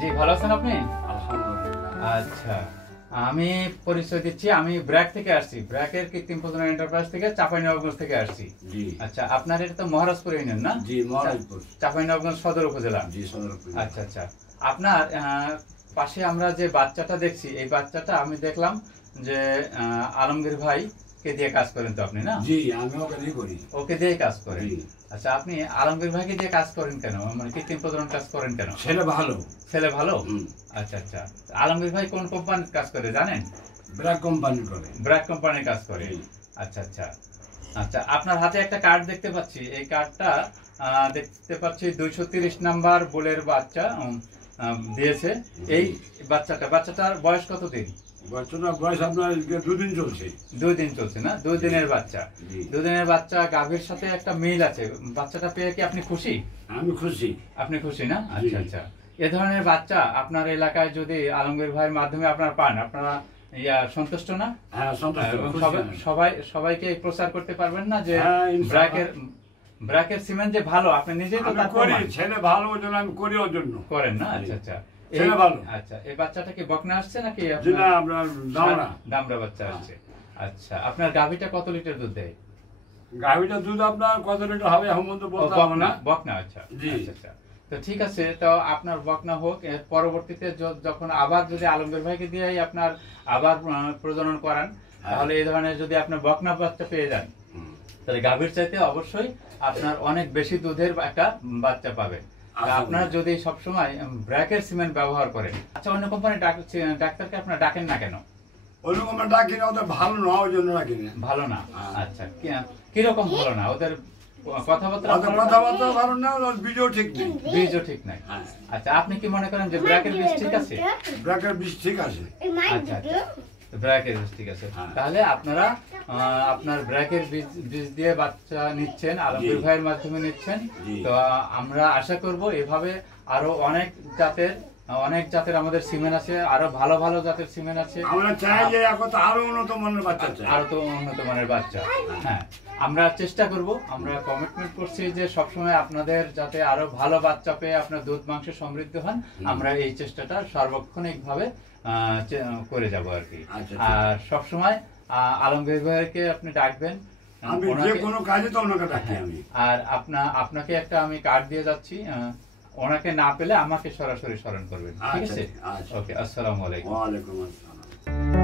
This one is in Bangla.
জি, ভালো আছেন আপনি? আলহামদুলিল্লাহ। আচ্ছা, আমি পরিচয় দিচ্ছি। আমি ব্র্যাক থেকে আসছি। ব্র্যাকের কৃত্রিম প্রজনন এন্টারপ্রাইজ থেকে চাঁপাইনবাবগঞ্জ থেকে আসছি। জি আচ্ছা, আপনার এটা তো মহারাজপুর ইউনিয়ন না? জি মহারাজপুর। চাঁপাইনবাবগঞ্জ সদর উপজেলা। জি সদরপুর। আচ্ছা আচ্ছা। আপনার পাশে আমরা যে বাচ্চাটা দেখছি, এই বাচ্চাটা আমি দেখলাম যে আলমগীর ভাই কে দিয়ে কাজ করেন তো আপনি, না? জি আমি ওকে দিয়ে করি। ওকে দিয়ে কাজ করেন। জি। আচ্ছা, আপনি আলমগীর ভাইকে দিয়ে কাজ করেন কেন? মানে কৃত্রিম প্রজনন কাজ করেন কেন? ছেলে ভালো। ছেলে ভালো? হুম। আচ্ছা আচ্ছা। আলমগীর ভাই কোন কোম্পানির কাজ করে জানেন? ব্র্যাক কোম্পানি করে। ব্র্যাক কোম্পানির কাজ করে। জি। আচ্ছা আচ্ছা। আচ্ছা, আপনার হাতে একটা কার্ড দেখতে পাচ্ছি। এই কার্ডটা দেখতে পাচ্ছি 230 নাম্বার বুলের বাচ্চা দিয়েছে। এই বাচ্চাটার বয়স কত দিন? বাচ্চাটার বয়স আপনার 2 দিন চলছে। 2 দিন চলছে না? 2 দিনের বাচ্চা। জি। 2 দিনের বাচ্চা, গাভীর সাথে একটা মিল আছে। বাচ্চাটা পেয়ে কি আপনি খুশি? আমি খুশি। আপনি খুশি না? আচ্ছা আচ্ছা। এ ধরনের বাচ্চা আপনার এলাকায় যদি আলমগীর ভাইয়ের মাধ্যমে আপনারা পান, আপনারা সন্তুষ্ট না? হ্যাঁ সন্তুষ্ট। এবং খুশি আমি। সবাইকে প্রচার করতে পারবেন না যে হ্যাঁ, ইনশাআল্লাহ। ব্র্যাকের সিমেন্ট যে ভালো, আপনি নিজেই তো আমি তার করি, প্রমাণ। ছেলে ভালো ওই জন্য আমি করি ওর জন্য। করেন না? আচ্ছা আচ্ছা। ছেলে ভালো। আচ্ছা, এই বাচ্চাটা কি বকনা আসছে নাকি জি না আপনার দামড়া। দামড়া বাচ্চা আসছে? আচ্ছা, আপনার গাভীটা কত লিটার দুধ দেয়? গাভীটার দুধ আপনার কত লিটার হবে এখন পর্যন্ত বলতে পারবো না। বকনা। আচ্ছা জি। আচ্ছা আচ্ছা। তো ঠিক আছে, তো আপনার বকনা হোক। এর পরবর্তীতে যখন আবার যদি আলমগীর ভাইকে দিয়ে আপনার আবার প্রজনন করান, তাহলে এই ধরনের যদি আপনার বকনা বাচ্চা পেয়ে যান, তাহলে গাভীর চাইতে অবশ্যই আপনার অনেক বেশি দুধের একটা বাচ্চা পাবেন। আপনার যদি সবসময় ব্র্যাকের সিমেন্ট ব্যবহার করেন। আচ্ছা, অন্য কোম্পানি ডাক্তারকে আপনার ডাকেন না কেন? অন্য কোম্পানি ডাকি না, ওদের ভালো না ওই জন্য ডাকি না। ভালো না? আচ্ছা, কিরকম ভালো না? ওদের কথাবার্তা ভালো না, ওর বীজও ঠিক নেই। বীজও ঠিক নাই? আচ্ছা, আপনি কি মনে করেন যে ব্র্যাকের বীজ ঠিক আছে? ব্র্যাকের বীজ ঠিক আছে। আচ্ছা আচ্ছা, ব্র্যাকের বীজ ঠিক আছে। তাহলে আপনারা আপনার ব্র্যাকের বীজ দিয়ে বাচ্চা নিচ্ছেন, আলমগীর ভাইয়ের মাধ্যমে নিচ্ছেন। তো আমরা আশা করব এভাবে আরো অনেক জাতের আমাদের সিমেন্ট আছে, আরো ভালো ভালো জাতের সিমেন্ট আছে। আমরা চাই যে এখন তো আরো উন্নত মানের বাচ্চা চাই। আরো তো উন্নত মানের বাচ্চা। হ্যাঁ, আমরা চেষ্টা করব, আমরা কমিটমেন্ট করছি যে সবসময় আপনাদের যাতে আরো ভালো বাচ্চা পেয়ে আপনার দুধ মাংস সমৃদ্ধ হন। আমরা এই চেষ্টাটা সার্বক্ষণিক ভাবে করে যাব আর কি। আর সবসময় আলমগীর ভাইকে আপনি ডাকবেন। আমি যে কোনো কাজে তো ওনাকে ডাকি আমি। আর আপনাকে একটা আমি কার্ড দিয়ে যাচ্ছি। ওনাকে না পেলে আমাকে সরাসরি স্মরণ করবেন, ঠিক আছে? ওকে, আসসালামু আলাইকুম। ওয়ালাইকুম আসসালাম।